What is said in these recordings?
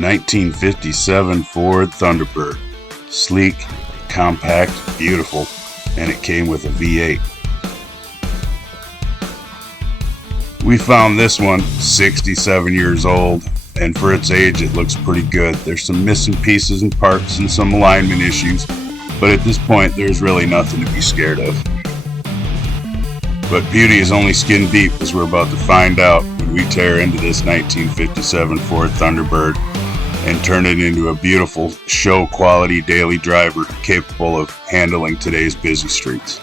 1957 Ford Thunderbird. Sleek, compact, beautiful, and it came with a V8. We found this one 67 years old, and for its age it looks pretty good. There's some missing pieces and parts and some alignment issues, but at this point there's really nothing to be scared of. But beauty is only skin deep, as we're about to find out when we tear into this 1957 Ford Thunderbird and turn it into a beautiful show quality daily driver capable of handling today's busy streets.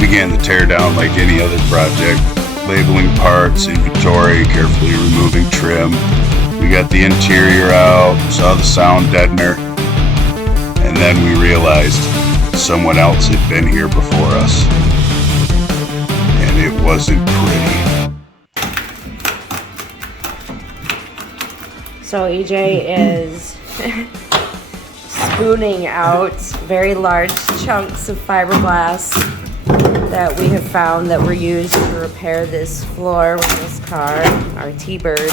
Began the teardown like any other project, labeling parts, inventory, carefully removing trim. We got the interior out, saw the sound deadener, and then we realized someone else had been here before us, and it wasn't pretty. So EJ is spooning out very large chunks of fiberglass that we have found that were used to repair this floor when this car, our T-Bird,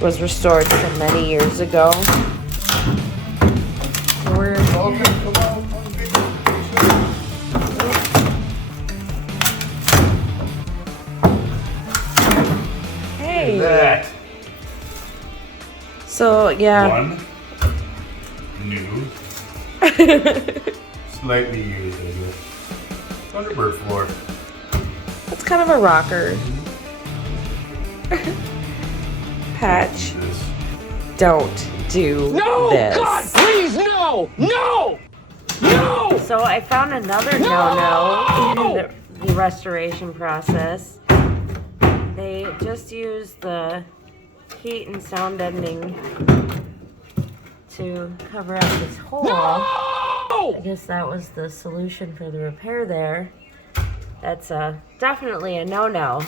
was restored from many years ago. Hey! So, yeah. One new, slightly used, I guess. Thunderbird floor. It's kind of a rocker. Patch. Don't do this. No! God, please, no! No! No! So I found another no-no in the restoration process. They just used the heat and sound deadening to cover up this hole. No! I guess that was the solution for the repair there. That's definitely a no-no.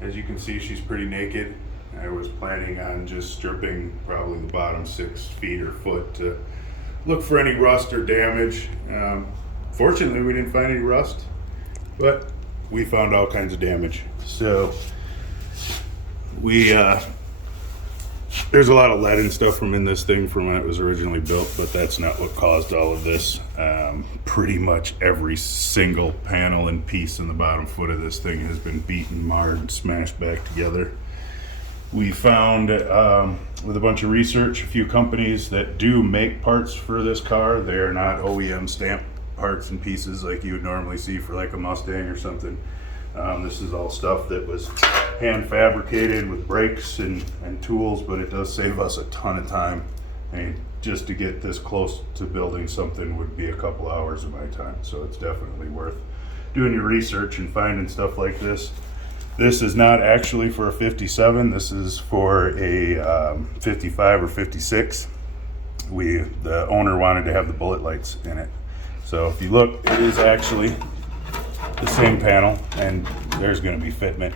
As you can see, she's pretty naked. I was planning on just stripping probably the bottom 6 feet or foot to look for any rust or damage. Fortunately, we didn't find any rust, but we found all kinds of damage. So there's a lot of lead and stuff from in this thing from when it was originally built, but that's not what caused all of this. Pretty much every single panel and piece in the bottom foot of this thing has been beaten, marred, and smashed back together. We found, with a bunch of research, a few companies that do make parts for this car. They are not OEM stamped parts and pieces like you would normally see for like a Mustang or something. This is all stuff that was hand fabricated with brakes and tools, but it does save us a ton of time. I mean, just to get this close to building something would be a couple hours of my time, so it's definitely worth doing your research and finding stuff like this. This is not actually for a 57, this is for a 55 or 56. The owner wanted to have the bullet lights in it. So if you look, it is actually the same panel, and there's going to be fitment.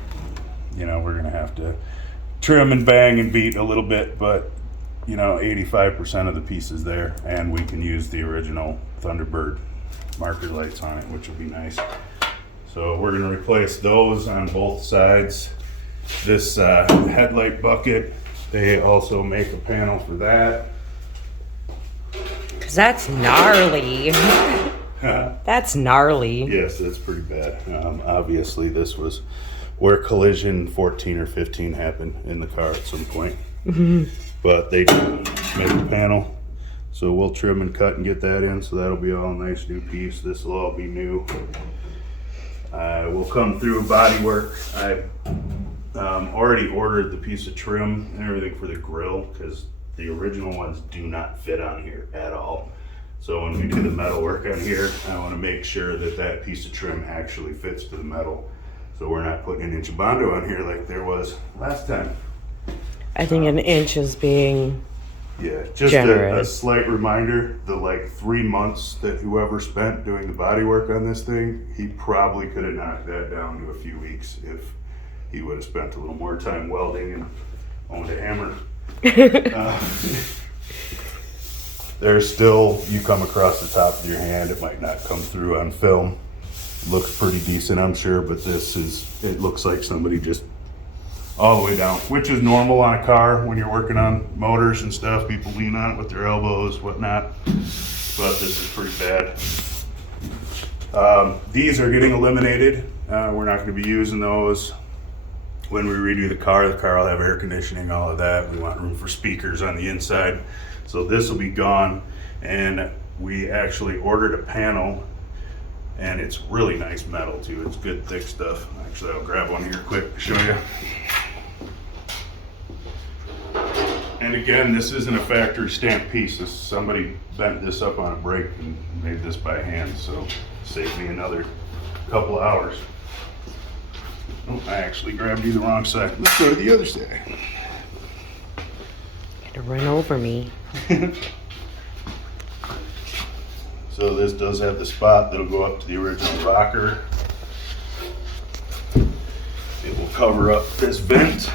You know, we're going to have to trim and bang and beat a little bit, but you know, 85% of the pieces there, and we can use the original Thunderbird marker lights on it, which will be nice. So we're going to replace those on both sides. This headlight bucket, they also make a panel for that. Cause that's gnarly. That's gnarly. Yes, that's pretty bad. Obviously, this was where collision 14 or 15 happened in the car at some point. But they do make a panel, so we'll trim and cut and get that in, so that'll be all nice new piece. This will all be new. We'll come through body work. I already ordered the piece of trim and everything for the grill, because the original ones do not fit on here at all. So when we do the metal work on here, I want to make sure that that piece of trim actually fits to the metal. So we're not putting an inch of Bondo on here like there was last time. I think an inch is being Yeah, just a generous. slight reminder, the like 3 months that whoever spent doing the body work on this thing, he probably could have knocked that down to a few weeks if he would have spent a little more time welding and owned a hammer. There's still, you come across the top of your hand, it might not come through on film. Looks pretty decent, I'm sure, but it looks like somebody just all the way down, which is normal on a car when you're working on motors and stuff. People lean on it with their elbows, whatnot, but this is pretty bad. These are getting eliminated. We're not going to be using those when we redo the car. The car will have air conditioning, all of that. We want room for speakers on the inside. So this will be gone, and we actually ordered a panel, and it's really nice metal too. It's good thick stuff. Actually, I'll grab one here quick to show you. And again, this isn't a factory stamped piece. Somebody bent this up on a brake and made this by hand, so saved me another couple hours. Oh, I actually grabbed you the wrong side. Let's go to the other side. To run over me. So this does have the spot that'll go up to the original rocker. It will cover up this vent.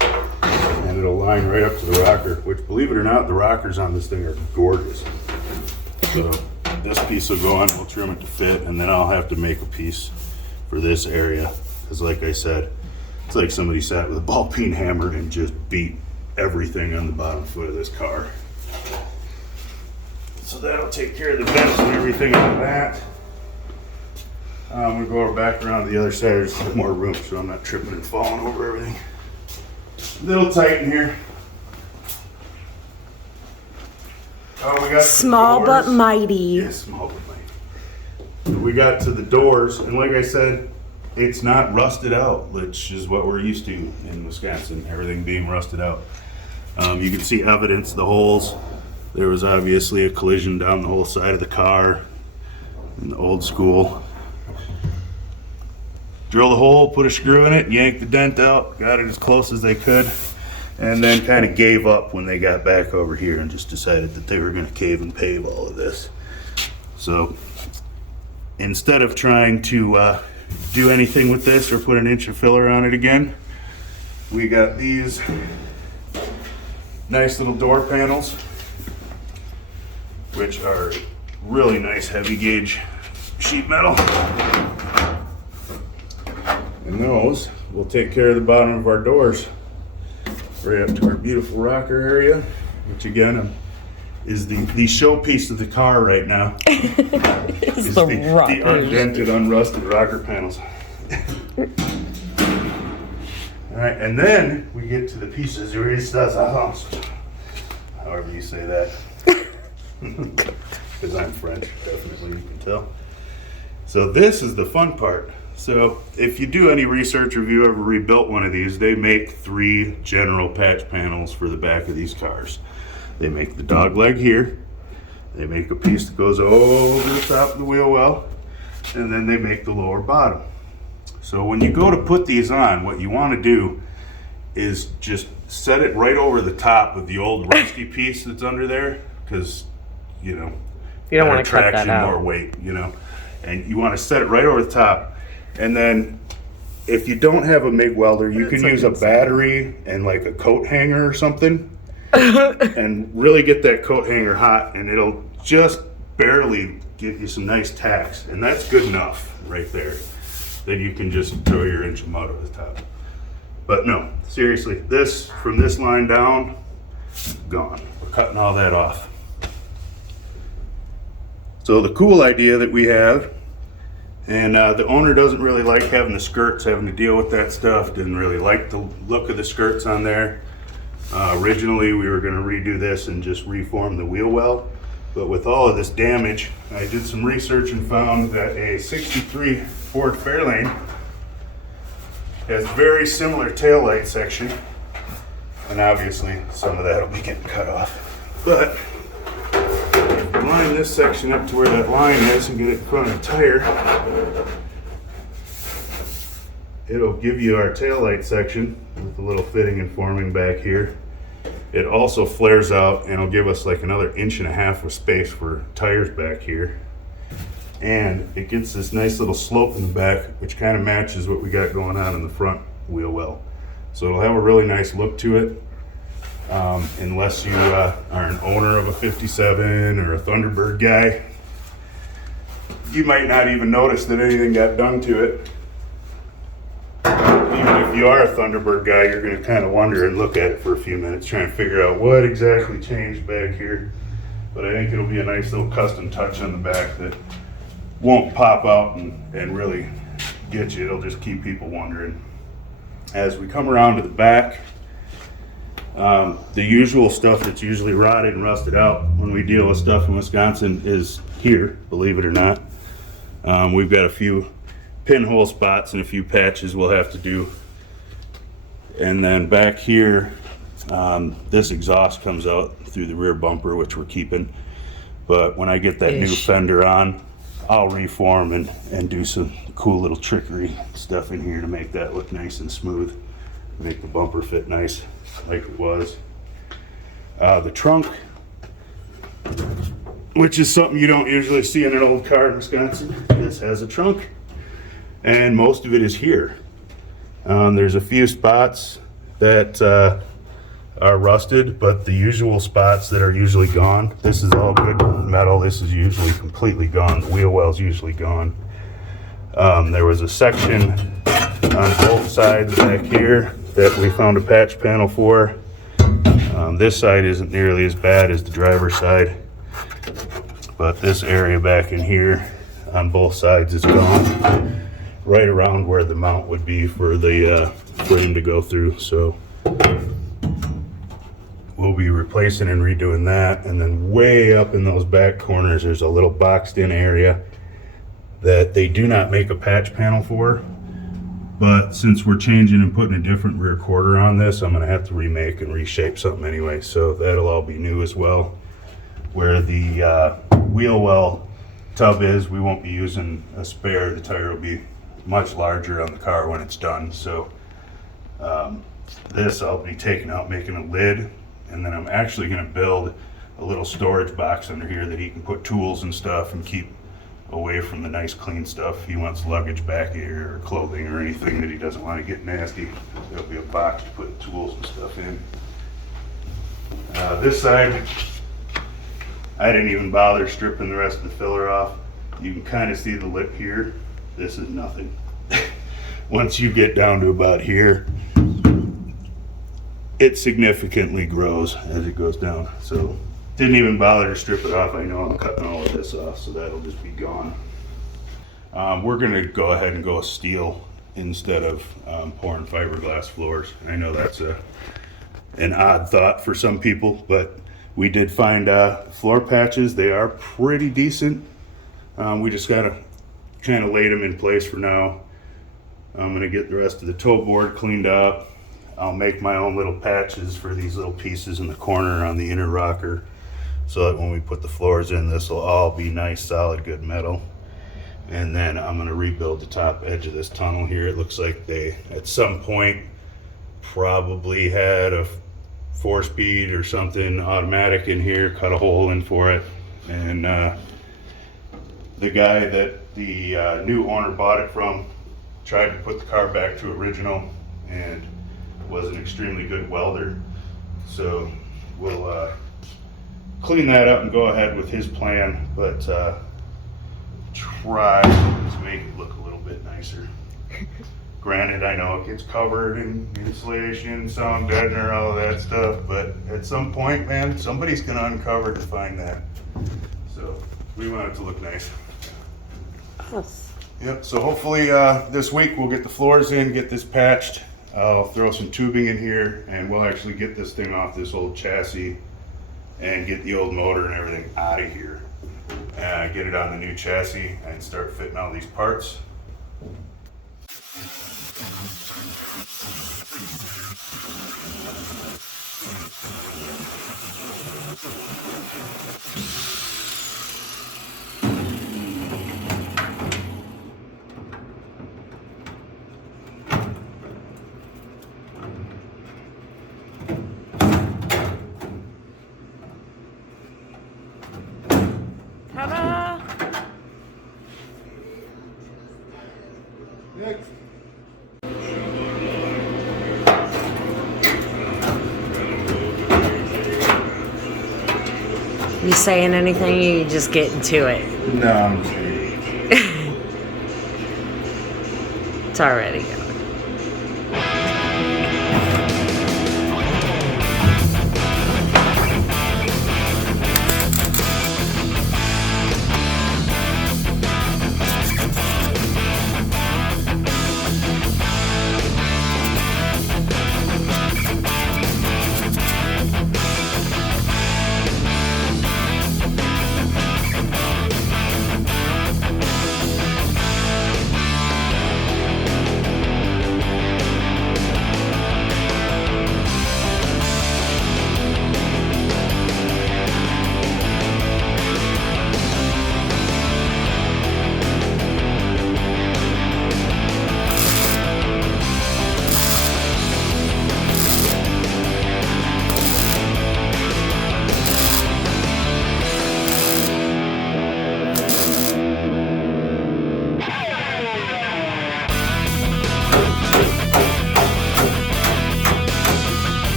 And it'll line right up to the rocker, which, believe it or not, the rockers on this thing are gorgeous. So this piece will go on, we'll trim it to fit, and then I'll have to make a piece for this area. Because like I said, it's like somebody sat with a ball peen hammer and just beat everything on the bottom foot of this car. So that'll take care of the vents and everything on that. I'm gonna go back around to the other side. There's a little more room so I'm not tripping and falling over everything. A little tight in here. We got Small but mighty. Yeah, small but mighty. We got to the doors, and like I said, it's not rusted out, which is what we're used to in Wisconsin, everything being rusted out. You can see evidence, the holes. There was obviously a collision down the whole side of the car in the old school. Drill the hole, put a screw in it, yank the dent out, got it as close as they could, and then kind of gave up when they got back over here and just decided that they were going to cave and pave all of this. So instead of trying to do anything with this or put an inch of filler on it again, we got these nice little door panels, which are really nice heavy gauge sheet metal. And those will take care of the bottom of our doors right up to our beautiful rocker area, which again is the showpiece of the car right now. Is the undented, unrusted rocker panels. All right, and then we get to the pieces restas, however you say that. Because I'm French, definitely, you can tell. So this is the fun part. So if you do any research or if you ever rebuilt one of these, they make 3 general patch panels for the back of these cars. They make the dog leg here, they make a piece that goes over the top of the wheel well, and then they make the lower bottom. So when you go to put these on, what you want to do is just set it right over the top of the old rusty piece that's under there, because you know, you don't want to cut that out. More weight, you know, and you want to set it right over the top. And then if you don't have a MIG welder, you can use a battery and like a coat hanger or something and really get that coat hanger hot, and it'll just barely give you some nice tacks, and that's good enough right there. Then you can just throw your inch of mud over the top. But no, seriously, this, from this line down, gone. We're cutting all that off. So the cool idea that we have, and the owner doesn't really like having the skirts, having to deal with that stuff, didn't really like the look of the skirts on there. Originally we were going to redo this and just reform the wheel well, but with all of this damage, I did some research and found that a 63 Ford Fairlane has very similar taillight section, and obviously some of that will be getting cut off. But line this section up to where that line is and get it in front of the tire, it'll give you our taillight section with a little fitting and forming back here. It also flares out and it'll give us like another 1.5 inches of space for tires back here. And it gets this nice little slope in the back, which kind of matches what we got going on in the front wheel well. So it'll have a really nice look to it. Unless you are an owner of a 57 or a Thunderbird guy, you might not even notice that anything got done to it. Even if you are a Thunderbird guy, you're going to kind of wonder and look at it for a few minutes, trying to figure out what exactly changed back here. But I think it'll be a nice little custom touch on the back that won't pop out and really get you. It'll just keep people wondering. As we come around to the back, the usual stuff that's usually rotted and rusted out when we deal with stuff in Wisconsin is here, believe it or not. We've got a few pinhole spots and a few patches we'll have to do. And then back here, this exhaust comes out through the rear bumper, which we're keeping. But when I get that new fender on, I'll reform and do some cool little trickery stuff in here to make that look nice and smooth. Make the bumper fit nice like it was. The trunk, which is something you don't usually see in an old car in Wisconsin. This has a trunk, and most of it is here. There's a few spots that are rusted, but the usual spots that are usually gone, this is all good metal. This is usually completely gone. The wheel well's usually gone. There was a section on both sides back here that we found a patch panel for. This side isn't nearly as bad as the driver's side, but this area back in here on both sides is gone, right around where the mount would be for the frame to go through. So we'll be replacing and redoing that. And then way up in those back corners, there's a little boxed in area that they do not make a patch panel for. But since we're changing and putting a different rear quarter on this, I'm gonna have to remake and reshape something anyway. So that'll all be new as well. Where the wheel well tub is, we won't be using a spare. The tire will be much larger on the car when it's done. So this I'll be taking out, making a lid, and then I'm actually gonna build a little storage box under here that he can put tools and stuff and keep away from the nice clean stuff. He wants luggage back here or clothing or anything that he doesn't want to get nasty. There'll be a box to put tools and stuff in. This side, I didn't even bother stripping the rest of the filler off. You can kind of see the lip here. This is nothing. Once you get down to about here, it significantly grows as it goes down. So didn't even bother to strip it off. I know I'm cutting all of this off, so that'll just be gone. We're gonna go ahead and go with steel instead of pouring fiberglass floors. I know that's an odd thought for some people, but we did find floor patches. They are pretty decent. We just gotta kind of lay them in place for now. I'm gonna get the rest of the toe board cleaned up. I'll make my own little patches for these little pieces in the corner on the inner rocker, so that when we put the floors in, this will all be nice, solid, good metal. And then I'm gonna rebuild the top edge of this tunnel here. It looks like they, at some point, probably had a 4-speed or something automatic in here, cut a hole in for it. And the guy that the new owner bought it from tried to put the car back to original and was an extremely good welder. So we'll clean that up and go ahead with his plan, but try to make it look a little bit nicer. Granted, I know it gets covered in insulation, sound deadener, all of that stuff, but at some point, man, somebody's gonna uncover to find that. So we want it to look nice. Yes. Yep, so hopefully this week we'll get the floors in, get this patched. I'll throw some tubing in here and we'll actually get this thing off this old chassis and get the old motor and everything out of here. Get it on the new chassis and start fitting all these parts. Next. You saying anything? Or you just getting to it? No, I'm just kidding. It's already going.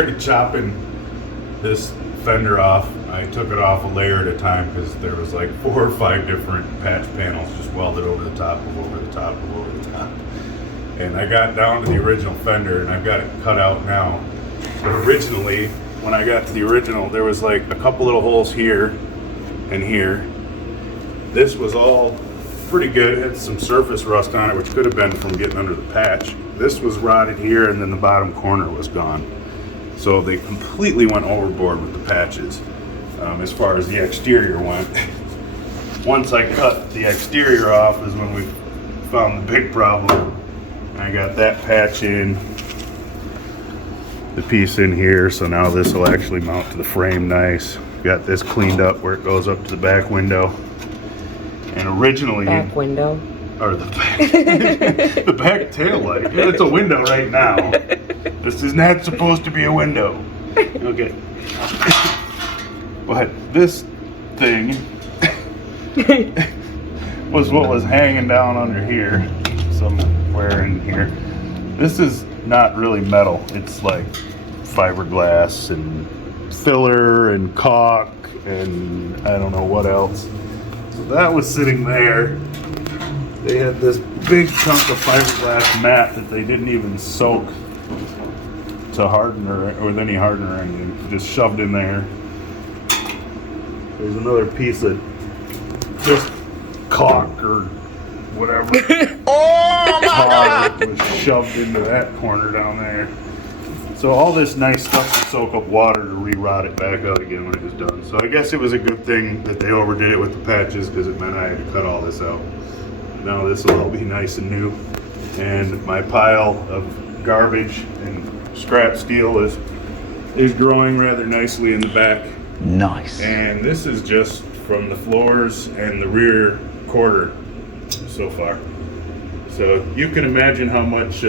started chopping this fender off. I took it off a layer at a time because there was like 4 or 5 different patch panels just welded over the top of over the top of over the top. And I got down to the original fender and I've got it cut out now. But originally, when I got to the original, there was like a couple little holes here and here. This was all pretty good. It had some surface rust on it, which could have been from getting under the patch. This was rotted here and then the bottom corner was gone. So they completely went overboard with the patches as far as the exterior went. Once I cut the exterior off is when we found the big problem. I got that patch in, the piece in here, so now this will actually mount to the frame nice. Got this cleaned up where it goes up to the back window. And originally... Back window? Or the back, the back tail light. Yeah, it's a window right now. This is not supposed to be a window. Okay. But this thing was what was hanging down under here, somewhere in here. This is not really metal. It's like fiberglass and filler and caulk and I don't know what else. So that was sitting there. They had this big chunk of fiberglass mat that they didn't even soak to harden or with any hardener or anything. Just shoved in there. There's another piece of just caulk or whatever. Oh my God! Tar was shoved into that corner down there. So all this nice stuff to soak up water to re-rot it back out again when it was done. So I guess it was a good thing that they overdid it with the patches because it meant I had to cut all this out. Now this will all be nice and new. And my pile of garbage and scrap steel is growing rather nicely in the back. Nice. And this is just from the floors and the rear quarter so far. So you can imagine how much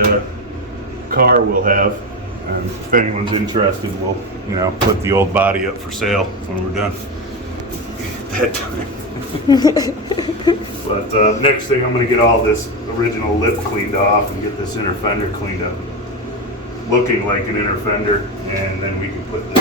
car we'll have. And if anyone's interested, we'll, put the old body up for sale when we're done. That time. But next thing, I'm going to get all this original lip cleaned off and get this inner fender cleaned up, looking like an inner fender, and then we can put this